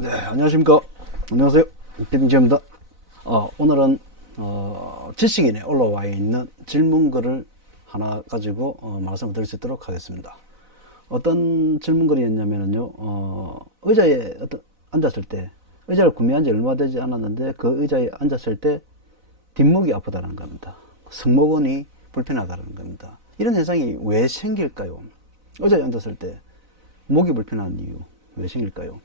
네, 안녕하십니까. 안녕하세요. 김진재입니다. 오늘은, 지식인에 올라와 있는 질문글을 하나 가지고, 말씀을 드릴 수 있도록 하겠습니다. 어떤 질문글이었냐면요, 의자에 앉았을 때, 의자를 구매한 지 얼마 되지 않았는데, 그 의자에 앉았을 때 뒷목이 아프다는 겁니다. 승모근이 불편하다는 겁니다. 이런 현상이 왜 생길까요? 의자에 앉았을 때 목이 불편한 이유, 왜 생길까요?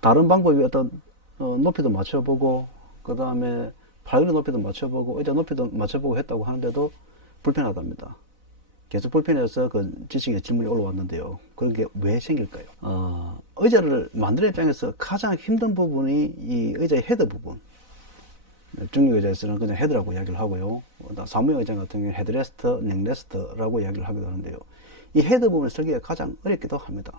다른 방법이 어떤, 높이도 맞춰보고, 그 다음에 팔굽혀 높이도 맞춰보고, 의자 높이도 맞춰보고 했다고 하는데도 불편하답니다. 계속 불편해서 그 지식의 질문이 올라왔는데요. 그런 게 왜 생길까요? 의자를 만드는 입장에서 가장 힘든 부분이 이 의자의 헤드 부분. 중력 의자에서는 그냥 헤드라고 이야기를 하고요. 사무용 의자 같은 경우는 헤드레스트, 넥레스트라고 이야기를 하기도 하는데요. 이 헤드 부분을 설계가 가장 어렵기도 합니다.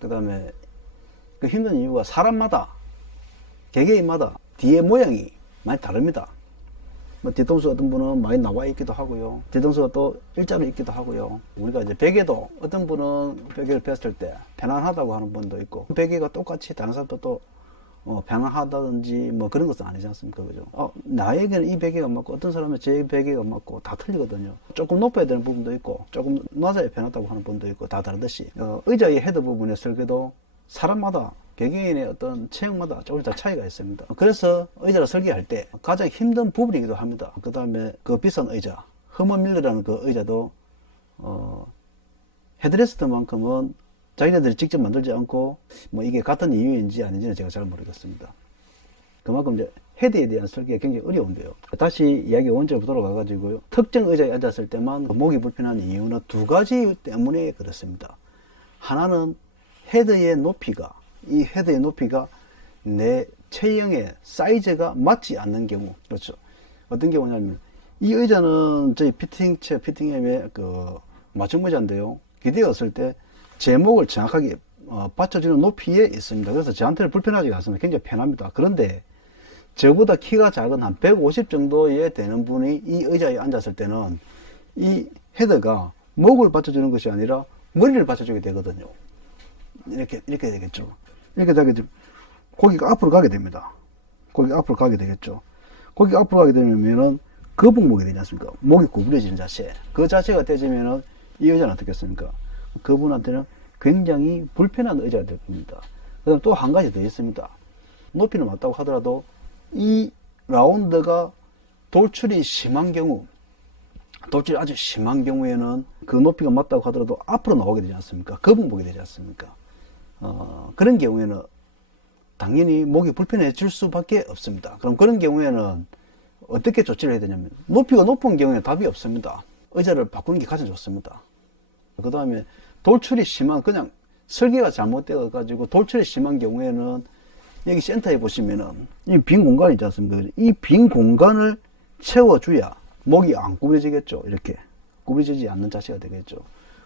그 다음에 그 힘든 이유가 사람마다, 개개인마다 뒤에 모양이 많이 다릅니다. 뒤통수 어떤 분은 많이 나와 있기도 하고요. 뒤통수가 또 일자로 있기도 하고요. 우리가 이제 베개도 어떤 분은 베개를 폈을 때 편안하다고 하는 분도 있고, 베개가 똑같이 다른 사람도 또 편안하다든지 뭐 그런 것은 아니지 않습니까? 그죠? 나에게는 이 베개가 맞고 어떤 사람은 제 베개가 맞고 다 틀리거든요. 조금 높아야 되는 부분도 있고 조금 낮아야 편하다고 하는 부분도 있고 다 다르듯이 의자의 헤드 부분의 설계도 사람마다 개개인의 어떤 체형마다 조금 다 차이가 있습니다. 그래서 의자를 설계할 때 가장 힘든 부분이기도 합니다. 그 다음에 그 비싼 의자 허먼밀러라는 그 의자도 헤드레스트만큼은 자기네들이 직접 만들지 않고 뭐 이게 같은 이유인지 아닌지는 제가 잘 모르겠습니다. 그만큼 이제 헤드에 대한 설계가 굉장히 어려운데요. 다시 이야기 원점으로 돌아가가지고요. 특정 의자에 앉았을 때만 목이 불편한 이유는 두 가지 때문에 그렇습니다. 하나는 헤드의 높이가, 이 헤드의 높이가 내 체형의 사이즈가 맞지 않는 경우. 그렇죠. 어떤 경우냐면 이 의자는 저희 피팅엠의 그 맞춤 의자인데요. 기대었을 때 제 목을 정확하게 받쳐주는 높이에 있습니다. 그래서 저한테는 불편하지 않습니다. 굉장히 편합니다. 그런데 저보다 키가 작은 한 150 정도에 되는 분이 이 의자에 앉았을 때는 이 헤드가 목을 받쳐주는 것이 아니라 머리를 받쳐주게 되거든요. 이렇게 되겠죠. 이렇게 되게 되면 고기가 앞으로 가게 됩니다. 고기가 앞으로 가게 되겠죠. 고기가 앞으로 가게 되면은 거북목이 되지 않습니까? 목이 구부려지는 자세. 그 자세가 되지면은 이 의자는 어떻겠습니까? 그분한테는 굉장히 불편한 의자가 될 겁니다. 그 다음 또 한 가지 더 있습니다. 높이는 맞다고 하더라도 이 라운드가 돌출이 심한 경우, 돌출이 아주 심한 경우에는 그 높이가 맞다고 하더라도 앞으로 나오게 되지 않습니까? 거북목이 되지 않습니까? 그런 경우에는 당연히 목이 불편해질 수밖에 없습니다. 그럼 그런 경우에는 어떻게 조치를 해야 되냐면 높이가 높은 경우에는 답이 없습니다. 의자를 바꾸는 게 가장 좋습니다. 그 다음에 돌출이 심한, 그냥 설계가 잘못되어 가지고 돌출이 심한 경우에는 여기 센터에 보시면은 이 빈 공간이 있지 않습니까? 이 빈 공간을 채워줘야 목이 안 구부러지겠죠. 이렇게 구부러지지 않는 자세가 되겠죠.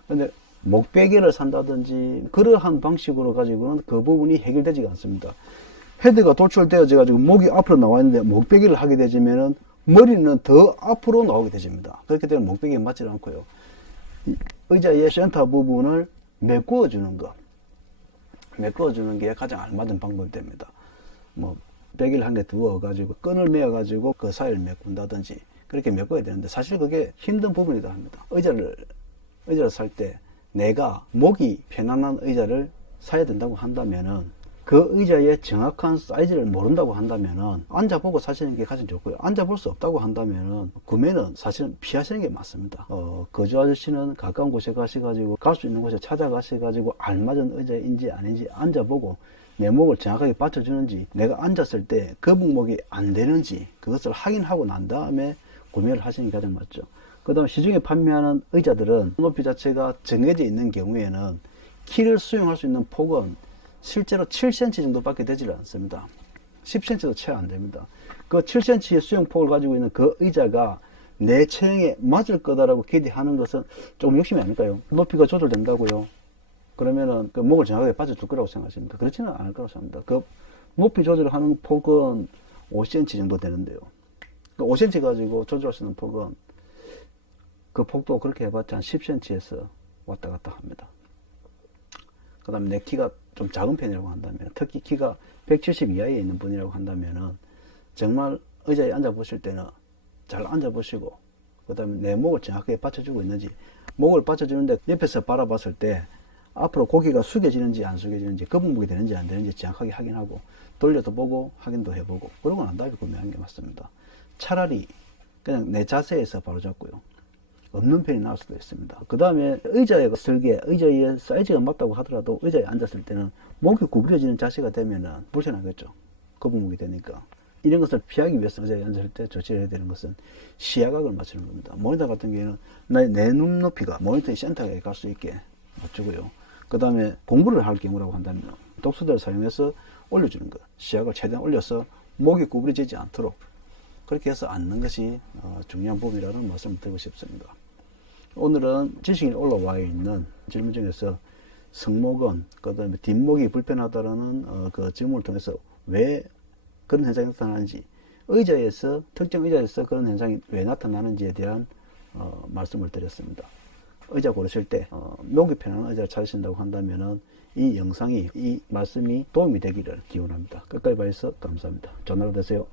근데 목베개를 산다든지 그러한 방식으로 가지고는 그 부분이 해결되지가 않습니다. 헤드가 돌출되어져 가지고 목이 앞으로 나와 있는데 목베개를 하게 되지면은 머리는 더 앞으로 나오게 되집니다. 그렇게 되면 목베개에 맞지 않고요. 의자의 센터 부분을 메꾸어주는 것. 메꾸어주는 게 가장 알맞은 방법이 됩니다. 뭐, 베개를 한 개 두어가지고, 끈을 메어가지고 그 사이를 메꾼다든지, 그렇게 메꿔야 되는데, 사실 그게 힘든 부분이다 합니다. 의자를 살 때, 내가 목이 편안한 의자를 사야 된다고 한다면은, 그 의자의 정확한 사이즈를 모른다고 한다면은 앉아보고 사시는 게 가장 좋고요. 앉아볼 수 없다고 한다면은 구매는 사실은 피하시는 게 맞습니다. 거주 아저씨는 가까운 곳에 가셔가지고 갈 수 있는 곳에 찾아가셔가지고 알맞은 의자인지 아닌지 앉아보고 내 목을 정확하게 받쳐주는지 내가 앉았을 때 거북목이 안 되는지 그것을 확인하고 난 다음에 구매를 하시는 게 가장 맞죠. 그 다음 시중에 판매하는 의자들은 높이 자체가 정해져 있는 경우에는 키를 수용할 수 있는 폭은 실제로 7cm 정도밖에 되질 않습니다. 10cm도 채 안 됩니다. 그 7cm의 수용폭을 가지고 있는 그 의자가 내 체형에 맞을 거다라고 기대하는 것은 조금 욕심이 아닐까요? 높이가 조절된다고요? 그러면은 그 목을 정확하게 받쳐줄 거라고 생각하십니까? 그렇지는 않을 거라고 생각합니다. 그 높이 조절을 하는 폭은 5cm 정도 되는데요. 그 5cm 가지고 조절할 수 있는 폭은 그 폭도 그렇게 해봤자 한 10cm에서 왔다 갔다 합니다. 그 다음에 내 키가 좀 작은 편이라고 한다면, 특히 키가 170 이하에 있는 분이라고 한다면은, 정말 의자에 앉아보실 때는 잘 앉아보시고, 그 다음에 내 목을 정확하게 받쳐주고 있는지, 목을 받쳐주는데 옆에서 바라봤을 때, 앞으로 고개가 숙여지는지 안 숙여지는지, 거북목이 되는지 안 되는지 정확하게 확인하고, 돌려도 보고, 확인도 해보고, 그러고 난 다음에 구매하는 게 맞습니다. 차라리 그냥 내 자세에서 바로 잡고요. 없는 편이 나을 수도 있습니다. 그 다음에 의자의 설계, 의자의 사이즈가 맞다고 하더라도 의자에 앉았을 때는 목이 구부려지는 자세가 되면은 불편하겠죠. 거북목이 되니까. 이런 것을 피하기 위해서 의자에 앉을 때 조치를 해야 되는 것은 시야각을 맞추는 겁니다. 모니터 같은 경우에는 내 눈높이가 모니터의 센터에 갈 수 있게 맞추고요. 그 다음에 공부를 할 경우라고 한다면 독서대를 사용해서 올려주는 것. 시야각을 최대한 올려서 목이 구부러지지 않도록 그렇게 해서 앉는 것이 중요한 법이라는 말씀을 드리고 싶습니다. 오늘은 지식인이 올라와 있는 질문 중에서 승모근, 그 다음에 뒷목이 불편하다라는 그 질문을 통해서 왜 그런 현상이 나타나는지, 의자에서, 특정 의자에서 그런 현상이 왜 나타나는지에 대한 말씀을 드렸습니다. 의자 고르실 때 목이 편한 의자를 찾으신다고 한다면은 이 영상이, 이 말씀이 도움이 되기를 기원합니다. 끝까지 봐주셔서 감사합니다. 좋은 하루 되세요.